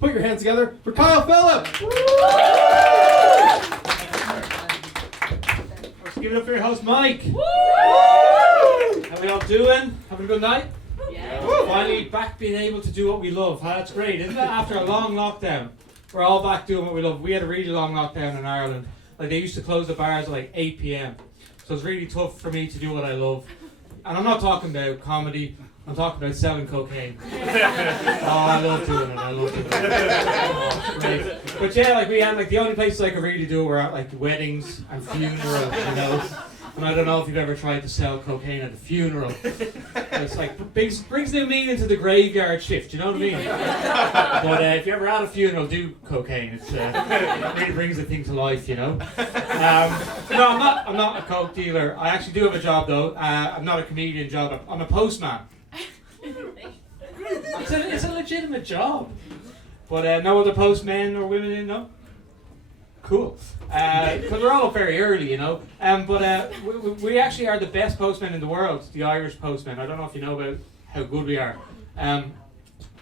Put your hands together for Kyle Phillip. Let's give it up for your host, Mike. How we all doing? Having a good night? Yeah. Finally back being able to do what we love. That's great, isn't it? After a long lockdown, we're all back doing what we love. We had a really long lockdown in Ireland. Like, they used to close the bars at like 8 p.m. So it's really tough for me to do what I love. And I'm not talking about comedy. I'm talking about selling cocaine. I love doing it. Oh, it's great. But yeah, like, we had like the only places I could really do were at like weddings and funerals, you know. And I don't know if you've ever tried to sell cocaine at a funeral. It's like brings new meaning to the graveyard shift. You know what I mean? But if you're ever at a funeral, do cocaine. It really brings the thing to life, you know. No, I'm not a coke dealer. I actually do have a job though. I'm not a comedian job. I'm a postman. It's a legitimate job. But no other postmen or women in, no? Cool. Because we're all up very early, you know. But we actually are the best postmen in the world, the Irish postmen. I don't know if you know about how good we are.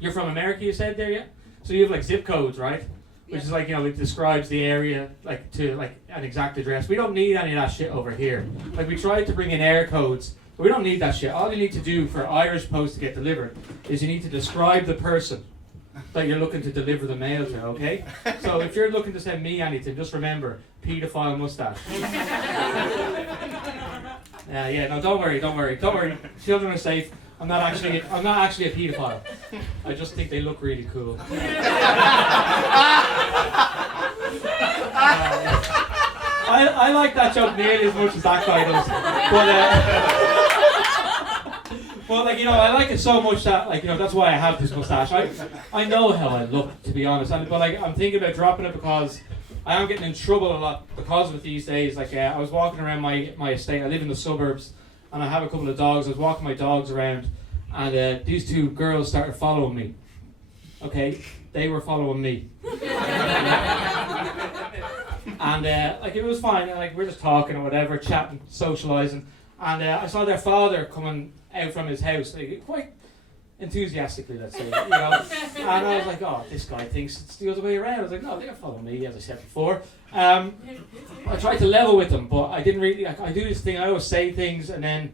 You're from America, you said there, yeah? So you have like zip codes, right? Which is like, you know, it describes the area like to like an exact address. We don't need any of that shit over here. Like, we tried to bring in air codes, but we don't need that shit. All you need to do for Irish post to get delivered is you need to describe the person that you're looking to deliver the mail to, okay? So if you're looking to send me anything, just remember, paedophile mustache. Yeah, no, don't worry. Children are safe. I'm not actually a paedophile. I just think they look really cool. I like that joke nearly as much as that guy does. But like, you know, I like it so much that, like, you know, that's why I have this mustache. I know how I look, to be honest. But like, I'm thinking about dropping it because I am getting in trouble a lot because of it these days. Like, I was walking around my estate. I live in the suburbs, and I have a couple of dogs. I was walking my dogs around, and these two girls started following me. Okay, they were following me. And like, it was fine. And, like, we're just talking or whatever, chatting, socialising, and I saw their father coming out from his house, like, quite enthusiastically, let's say, you know. And I was like, oh, this guy thinks it's the other way around. I was like, no, they're following me, as I said before. I tried to level with them, but I didn't really. Like, I do this thing. I always say things, and then,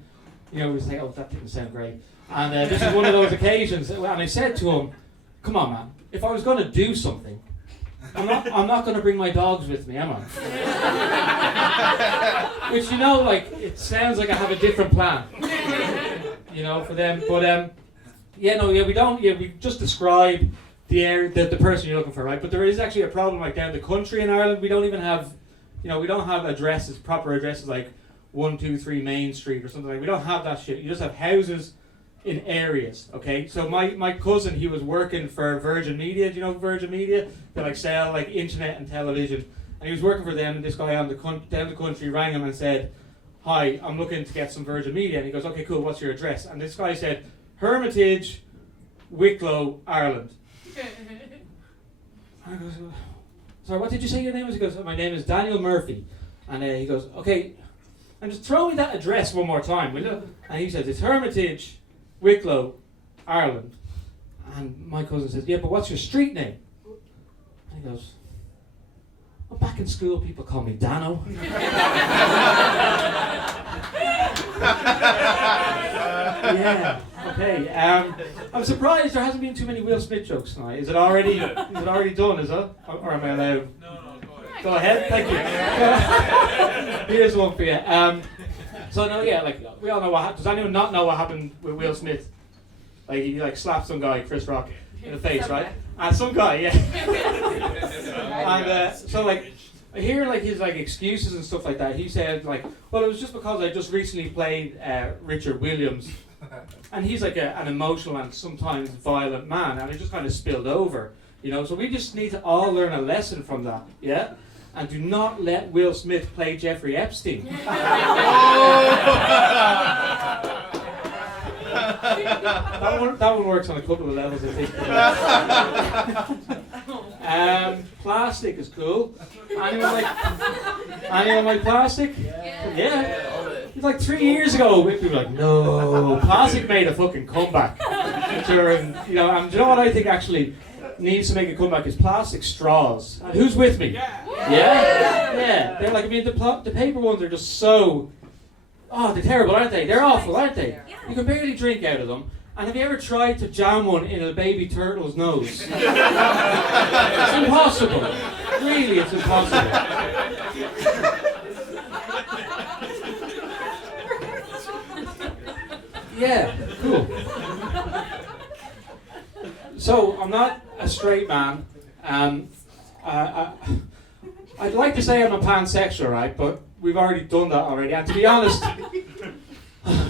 you know, we say, oh, that didn't sound great. And this is one of those occasions. And I said to him, come on, man. If I was going to do something, I'm not going to bring my dogs with me, am I? Which, you know, like, it sounds like I have a different plan, you know, for them. But we just describe the area, the person you're looking for, right? But there is actually a problem, like, down the country in Ireland. We don't even have, you know, we don't have addresses, proper addresses like 123 Main Street or something like that. We don't have that shit. You just have houses in areas, okay? So my cousin, he was working for Virgin Media. Do you know Virgin Media? They like sell like internet and television. And he was working for them, and this guy down the country rang him and said, hi, I'm looking to get some Virgin Media. And he goes, okay, cool, what's your address? And this guy said, Hermitage, Wicklow, Ireland. And I goes, sorry, what did you say your name was? He goes, my name is Daniel Murphy. And he goes, okay, and just throw me that address one more time, will you? And he says, it's Hermitage, Wicklow, Ireland. And my cousin says, yeah, but what's your street name? And he goes, well, back in school people call me Dano. Yeah, okay. I'm surprised there hasn't been too many Will Smith jokes tonight. Is it already done, is it? Or am I allowed? No, go ahead, thank you. Here's one for you. So no, yeah, like, we all know what happened. Does anyone not know what happened with Will Smith? Like, he like slapped some guy, Chris Rock, in the face, right? And some guy, yeah. And so like, I hear like his like excuses and stuff like that. He said like, well, it was just because I just recently played Richard Williams, and he's like an emotional and sometimes violent man, and it just kind of spilled over, you know. So we just need to all learn a lesson from that, yeah. And do not let Will Smith play Jeffrey Epstein. That one works on a couple of levels, I think. Plastic is cool. Anyone like plastic? Yeah. It's like 3 years ago, people were like, no, plastic made a fucking comeback. Sure, and you know what I think actually, needs to make a comeback is plastic straws. And who's with me? Yeah. They're like, I mean, the paper ones are just so, they're terrible, aren't they? They're awful, aren't they? You can barely drink out of them. And have you ever tried to jam one in a baby turtle's nose? It's impossible. Really, it's impossible. Yeah, cool. So, I'm not a straight man. I'd like to say I'm a pansexual, right? But we've already done that already. And to be honest,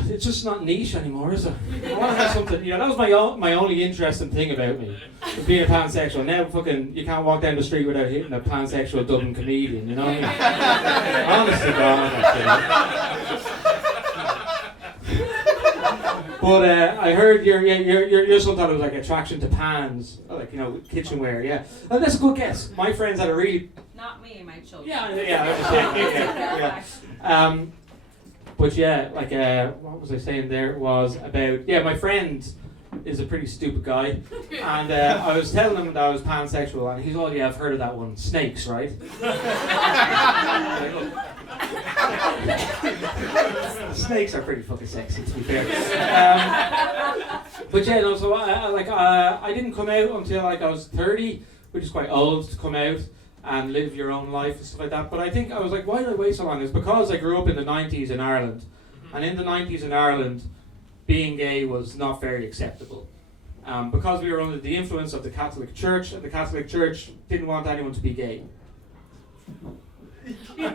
it's just not niche anymore, is it? I want to have something, that was my only interesting thing about me, being a pansexual. Now fucking, you can't walk down the street without hitting a pansexual Dublin comedian, you know what I mean? Honest to God, But I heard you're some type of like attraction to pans, like kitchenware, yeah. And that's a good guess. My friends had a really... Not me, my children. Yeah. But yeah, like what was I saying there? It was about my friend is a pretty stupid guy, and I was telling him that I was pansexual, and he's I've heard of that one, snakes, right? Snakes are pretty fucking sexy, to be fair. But yeah, no. So I didn't come out until like I was 30, which is quite old to come out and live your own life and stuff like that. But I think I was like, why did I wait so long? It's because I grew up in the 90s in Ireland, and in the 90s in Ireland, being gay was not very acceptable. Because we were under the influence of the Catholic Church, and the Catholic Church didn't want anyone to be gay. They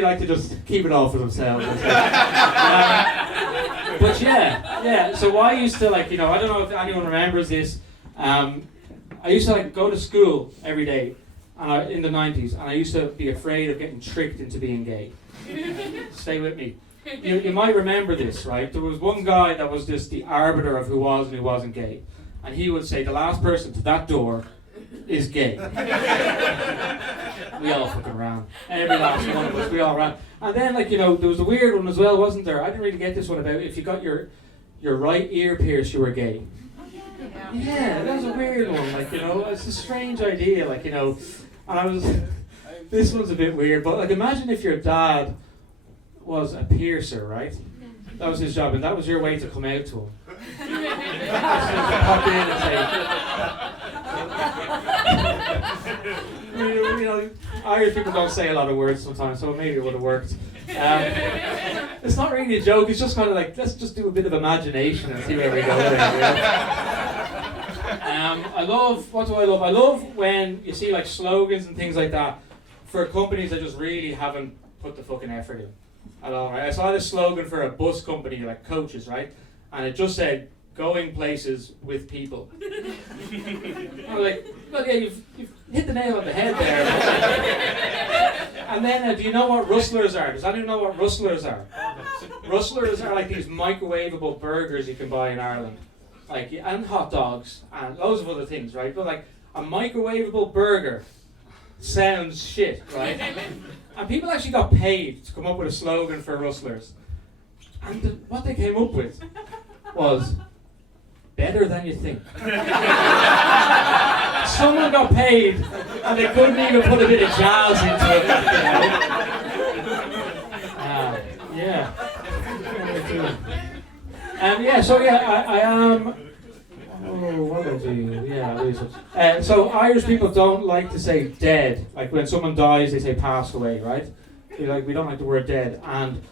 like to just keep it all for themselves. But yeah. So I used to I don't know if anyone remembers this. I used to go to school every day, in the 90s, and I used to be afraid of getting tricked into being gay. Stay with me. You might remember this, right? There was one guy that was just the arbiter of who was and who wasn't gay, and he would say the last person to that door is gay. We all fucking ran. Every last one of us, we all ran. And then there was a weird one as well, wasn't there? I didn't really get this one about if you got your right ear pierced, you were gay. Yeah, that was a weird one, it's a strange idea, and I was, this one's a bit weird, but imagine if your dad was a piercer, right? That was his job, and that was your way to come out to him. Pop in and say, Irish people don't say a lot of words sometimes, so maybe it would have worked. It's not really a joke, it's just kind of like, let's just do a bit of imagination and see where we go there. What do I love? I love when you see slogans and things like that for companies that just really haven't put the fucking effort in at all, right? I saw this slogan for a bus company, like Coaches, right? And it just said, going places with people. I was like, well, yeah, you've hit the nail on the head there. And then, do you know what rustlers are? Does anyone know what rustlers are? Rustlers are like these microwavable burgers you can buy in Ireland. And hot dogs, and loads of other things, right? But a microwavable burger sounds shit, right? And people actually got paid to come up with a slogan for rustlers. And what they came up with was, better than you think. Someone got paid, and they couldn't even put a bit of jazz into it. Yeah. I am. What do I do? Yeah, so Irish people don't like to say dead. Like when someone dies, they say passed away, right? We don't like the word dead. And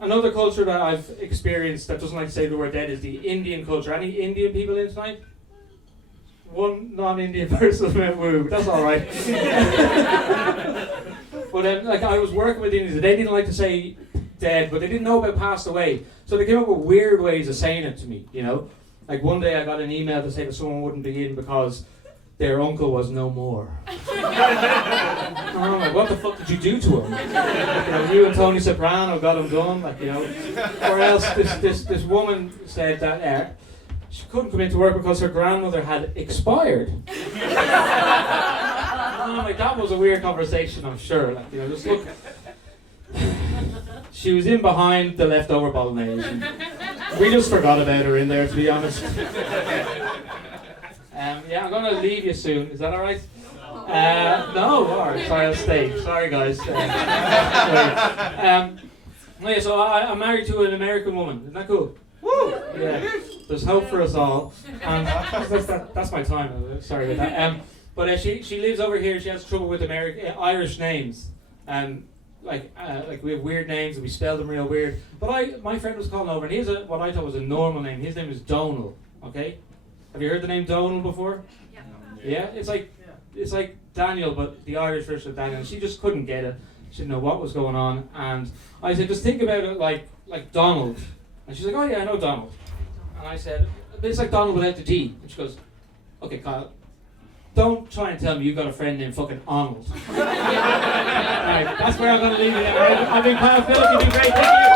another culture that I've experienced that doesn't like to say the word dead is the Indian culture. Any Indian people in tonight? One non-Indian person went woo. That's all right. But I was working with Indians, they didn't like to say dead, but they didn't know about passed away. So they came up with weird ways of saying it to me, one day I got an email to say that someone wouldn't be in because their uncle was no more. And I'm like, what the fuck did you do to him? You and Tony Soprano got him done, Or else this woman said that she couldn't come into work because her grandmother had expired. And I'm like, that was a weird conversation, I'm sure. Just look. She was in behind the leftover bolognese. We just forgot about her in there, to be honest. Yeah, I'm going to leave you soon. Is that all right? No, all right. Sorry, I'll stay. Sorry, guys. Yeah, so I'm married to an American woman. Isn't that cool? Woo! Yeah. There's hope for us all. That's my time. Sorry about that. But she lives over here. She has trouble with Irish names. Like we have weird names and we spell them real weird. But my friend was calling over and he has what I thought was a normal name. His name is Donal. Okay, have you heard the name Donal before? Yeah. It's like Daniel, but the Irish version of Daniel. And she just couldn't get it. She didn't know what was going on. And I said, just think about it like Donald. And she's like, oh yeah, I know Donald. And I said, it's like Donald without the D. And she goes, okay, Kyle, don't try and tell me you've got a friend named fucking Arnold. Alright, that's where I'm going to leave it. I've been Kyle Phillips, you've been great, thank you.